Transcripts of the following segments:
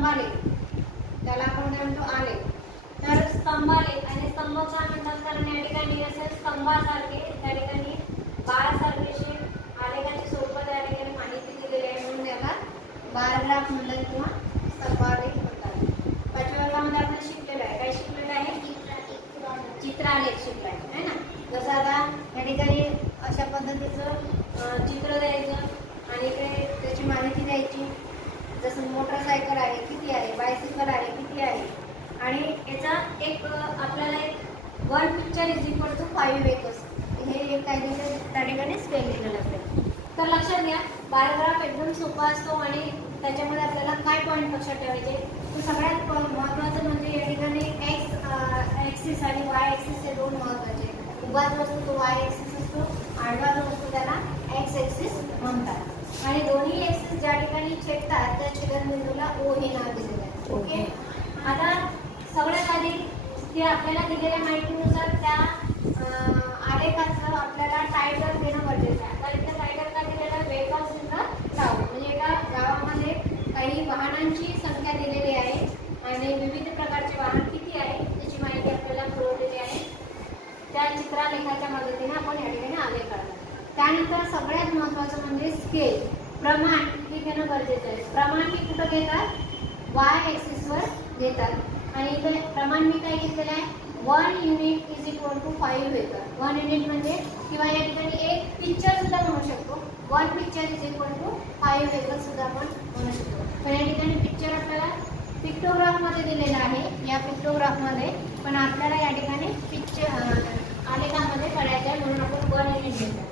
स्तंभाले, त्याला आपण काय म्हणतो आलेख. तर स्तंभालेख आणि स्तंभ काय म्हणतात, कारण या ठिकाणी असे स्तंभासारखे त्या ठिकाणी बाळासारखे आलेखाची स्वरूपात या ठिकाणी माहिती दिलेली आहे, म्हणून त्याला बारग्राफ म्हणतात किंवा स्तंभालेख म्हणतात. 5व्या वर्गामध्ये आपण शिकलेलो आहे, काय शिकलेलं आहे, चित्रालेख शिकलाय है ना. जसं आता या ठिकाणी अशा पद्धतीचं चित्र द्यायचं आणि इकडे त्याची माहिती द्यायची. जसं मोटरसायकल आहे किती आहे, बायसिकल आहे किती आहे, आणि याचा एक आपल्याला एक 1 picture is equal to 5 acres हे एक काय दिलं त्या ठिकाणी स्केल दिलेलं असते. तर लक्षात घ्या, बारग्राफ एकदम सोपा असतो आणि त्याच्यामध्ये आपल्याला काय पॉईंट लक्षात ठेवायचे. तर सगळ्यात महत्त्वाचं म्हणजे या ठिकाणी एक्स ॲक्सिस आणि वाय ॲक्सिस हे दोन महत्त्वाचे. उभा जो असतो तो वाय ॲक्सिस असतो, आडवा जो असतो त्याला एक्स ॲक्सिस म्हणतात. आणि दोन्ही ॲक्सिस ज्या ठिकाणी छेदतात त्या छेदनबिंदूला ओ हे नाव दिलेलं आहे. ओके, आता सगळ्यात आधी ते आपल्याला दिलेल्या माहितीनुसार त्या आलेखाचं आपल्याला टायटल देणं गरजेचं आहे. आता इथं टायटल काय दिलेलं आहे, व्हेकल्स इन द टाउन, म्हणजे एका गावामध्ये काही वाहनांची संख्या दिलेली आहे आणि विविध प्रकारचे वाहन किती आहे त्याची माहिती आपल्याला पुरवलेली आहे. त्या चित्रालेखाच्या मदतीने आपण या ठिकाणी आलेख काढतो. त्यानंतर सगळ्यात महत्त्वाचं म्हणजे स्केल, प्रमाण हे घेणं गरजेचं आहे. प्रमाण मी कुठं घेतात, वाय ॲक्सिसवर घेतात आणि इथे प्रमाण मी काय घेतलेलं आहे, 1 unit is equal to 5 acre. 1 unit म्हणजे किंवा या ठिकाणी एक पिक्चर सुद्धा म्हणू शकतो. 1 picture is equal to 5 acre सुद्धा आपण म्हणू शकतो. पण या ठिकाणी पिक्चर आपल्याला पिक्टोग्राफमध्ये दिलेला आहे, या पिक्टोग्राफमध्ये, पण आपल्याला या ठिकाणी पिक्चर आलेखामध्ये काढायचं आहे म्हणून आपण 1 युनिट घेतो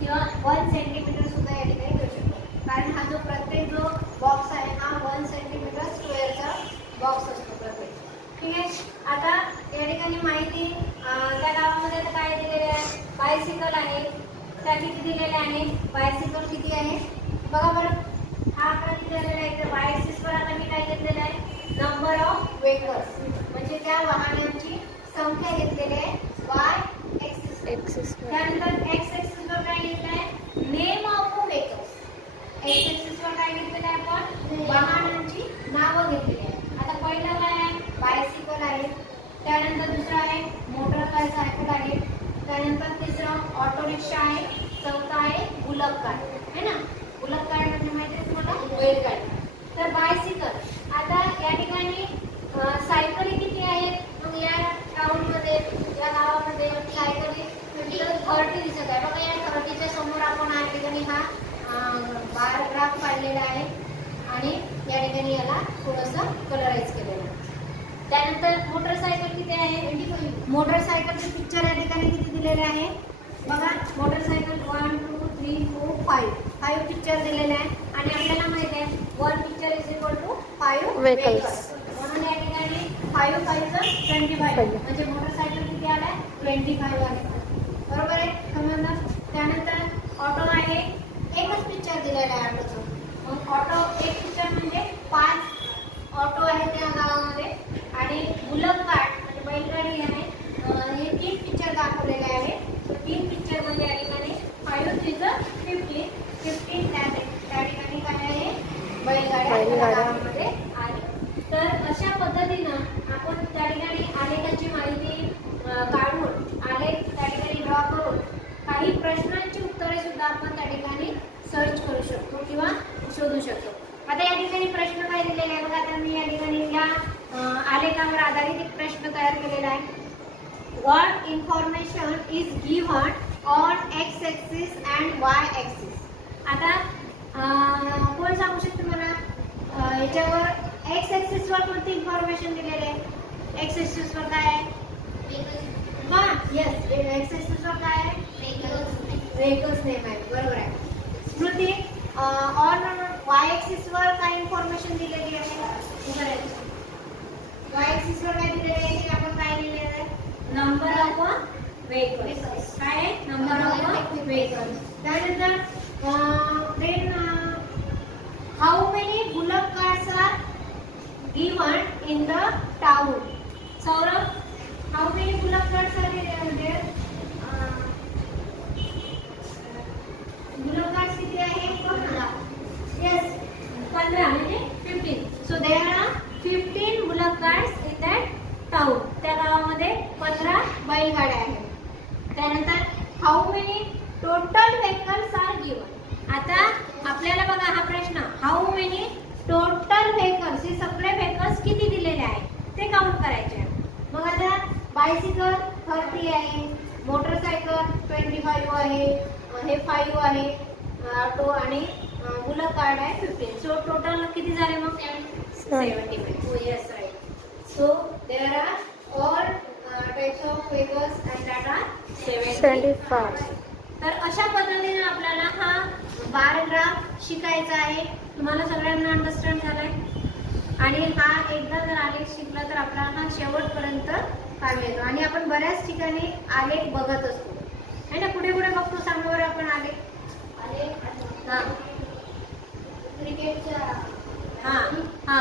किंवा 1 सेंटीमीटर सुद्धा या ठिकाणी घेऊ शकतो. कारण हा जो प्रत्येक जो बॉक्स आहे हा 1 सेंटीमीटर स्क्वेअरचा बॉक्स असतो प्रत्येक. ठीक आहे, आता या ठिकाणी माहिती त्या गावामध्ये आता काय दिलेले आहे, बायसिकल आहे, त्या किती दिलेल्या आहे, बायसिकल किती आहे बघा बरं. हा आकडा किती दिलेला आहे, तर वाय ॲक्सिसवर आता मी काय घेतलेलं आहे, नंबर ऑफ व्हेकल्स, म्हणजे त्या वाहनांची संख्या घेतलेली आहे वाय ॲक्सिस. त्यानंतर एक्स ॲक्सिसवर काय घेतलं आहे, नेम ऑफ व्हेकल्स. एक्स ॲक्सिसवर काय घेतलेलं आहे आपण, वाहनांची नावं घेतलेली आहे. आता पहिलं काय आहे, बायसिकल आहे, त्यानंतर दुसरं आहे मोटरसायकल आहे, त्यानंतर तिसरं ऑटो रिक्षा आहे, चौथा आहे बुलक कार्ट है ना. बुलक कार्ट म्हणजे माहिती आहे तुम्हाला, बैलगाडी. तर बायसिकल, आता या ठिकाणी सायकली किती आहेत, मग या टाउनमध्ये या गावामध्ये सायकली 30 दिसत आहे बघा. या 30च्या समोर आपण या ठिकाणी हा बार ग्राफ काढलेला आहे आणि या ठिकाणी याला थोडंसं कलराईज केलेलं आहे. त्यानंतर मोटरसायकल किती आहे, 25. मोटरसायकलचे पिक्चर या ठिकाणी किती दिलेले आहे बघा. मोटरसायकल 1 2 3 4 5 पिक्चर दिलेले आहे आणि आपल्याला माहिती आहे 1 picture is equal to 5 vehicles, म्हणून या ठिकाणी 5 5 25 म्हणजे मोटरसायकल किती आलाय, 25 आले, बरोबर आहे समजलं. त्यानंतर ऑटो आहे, एकच पिक्चर दिलेला आहे ऑटोचं. मग ऑटो एक पिक्चर म्हणजे 5 ऑटो आहे त्या गावामध्ये. आणि बुलक कार्ट म्हणजे बैलगाडी आहे, हे 3 पिक्चर दाखवलेले आहे. 3 पिक्चर म्हणजे या ठिकाणी 5 3 15 त्या ठिकाणी काय आहे, बैलगाड्या गावामध्ये आहे. तर अशा पद्धतीनं आपण त्या ठिकाणी आलेखाची माहिती काढून आलेख त्या ठिकाणी ड्रॉ करून काही प्रश्नांची उत्तरे सुद्धा आपण त्या ठिकाणी सर्च करू शकतो किंवा शोधू शकतो. आता या ठिकाणी प्रश्न काय दिलेले आहे बघा. आता मी या ठिकाणी या आलेखावर आधारित एक प्रश्न तयार केलेला आहे. What information is given on x axis and Y axis. आता कोण सांगू शकतो मला याच्यावर एक्स ॲक्सिसवर कोणती इन्फॉर्मेशन दिलेली आहे, एक्स ॲक्सिसवर काय आहे, हा येस, एक्स ॲक्सिसवर काय आहे, व्हेकल्स नेम आहे, बरोबर आहे. स्मृती, ऑन वाय ॲक्सिसवर काय इन्फॉर्मेशन दिलेली आहे, वाय ॲक्सिसवर काय दिलेलं आहे ते आपण काय लिहिलेलं आहे, नंबर ऑफ व्हेकल्स. काय आहे, नंबर ऑफ व्हेकल्स. त्यानंतर then how many bullock carts are given in the town. Saurabh, how many bullock carts are there, bullock carts किती आहे, 15. येस, 15 म्हणजे 15. So there cards in that town. त्या गावामध्ये 15 बैलगाड्या आहेत. त्यानंतर how many total vehicles are given. आता आपल्याला बघा हा प्रश्न, हाऊ मेनी टोटल व्हेकल्स, हे सगळे व्हेकल्स किती दिलेले आहेत ते काउंट करायचे. मग आता बायसिकल 30 आहे, मोटरसायकल 25 आहे, हे 5 आहे, ऑटो आणि बुलक कार्ड आहे 15. सो टोटल किती झाले मग 75. Yes right. So there are all types of vehicles and that are 75. तर अशा पद्धतीने आपल्याला हा बार ग्राफ शिकायचा आहे. तुम्हाला सगळ्यांना अंडरस्टँड झालाय. आणि हा एकदा जर आलेख शिकला तर आपला हा शेवटपर्यंत काम येतो. आणि आपण बऱ्याच ठिकाणी आलेख बघत असतो है ना. कुठे कुठे बघतो सांगा बरं आपण आलेख.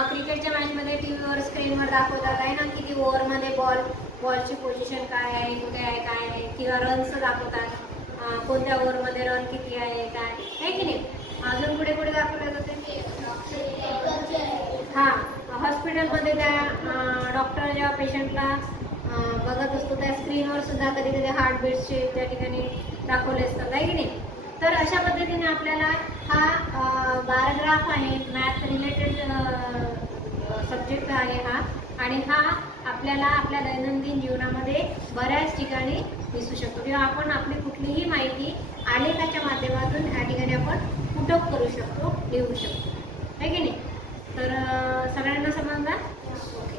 क्रिकेटच्या मॅच मध्ये टीव्हीवर स्क्रीनवर दाखवतात आहे ना, किती ओव्हरमध्ये बॉलची पोझिशन काय आहे, कुठे आहे, काय आहे, किंवा रन्स दाखवतात, कोणत्या ओव्हरमध्ये रन किती आहे, काय आहे की नाही. अजून पुढे पुढे दाखवले जाते. हॉस्पिटलमध्ये त्या डॉक्टर जेव्हा पेशंटला बघत असतो त्या स्क्रीनवर सुद्धा कधी कधी हार्टबीट्सचे त्या ठिकाणी दाखवले असतात आहे की नाही. तर अशा पद्धतीने आपल्याला हा बार ग्राफ आहे, मॅथ रिलेटेड सब्जेक्ट आहे हा. आणि हा आपल्याला आपल्या दैनंदिन जीवनामध्ये बऱ्याच ठिकाणी दिसू शकतो, किंवा आपण आपली कुठलीही माहिती आलेखाच्या माध्यमातून या ठिकाणी आपण पुटअप करू शकतो, लिहू शकतो आहे की नाही. तर सगळ्यांना समजलं. ओके.